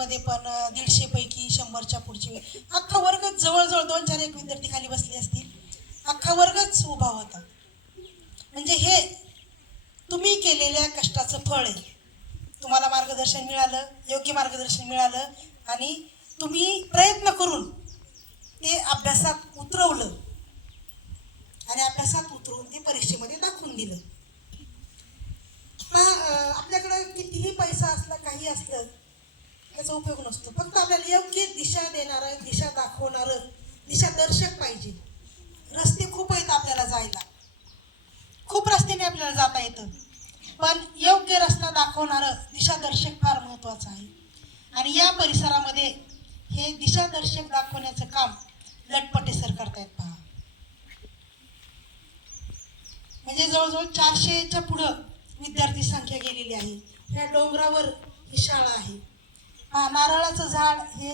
मध्ये पण दीडशे पैकी शंभरच्या पुढची अख्खा वर्ग जवळजवळ दोन चार एक विद्यार्थी खाली बसले असतील. अख्खा वर्गच उभा होता. म्हणजे हे तुम्ही केलेल्या कष्टाचं फळ आहे. तुम्हाला मार्गदर्शन मिळालं योग्य मार्गदर्शन मिळालं आणि तुम्ही प्रयत्न करून ते अभ्यासात उतरवलं आणि अभ्यासात उतरवून ते परीक्षेमध्ये दाखवून दिलं. आपल्याकडं कितीही पैसा असला काही असलं त्याचा उपयोग नसतो. फक्त आपल्याला योग्य दिशा देणारं दिशा दाखवणारं दिशादर्शक पाहिजे. रस्ते खूप आहेत आपल्याला जायला. खूप रस्त्याने आपल्याला जाता येतं. पण योग्य रस्ता दाखवणारं दिशादर्शक फार महत्त्वाचं आहे. आणि या परिसरामध्ये हे दिशादर्शक दाखवण्याचं काम लटपटे सर करतायत पहा. म्हणजे जवळजवळ चारशेच्या पुढं विद्यार्थी संख्या गेलेली आहे. ह्या डोंगरावर ही शाळा आहे. नारळाचं झाड हे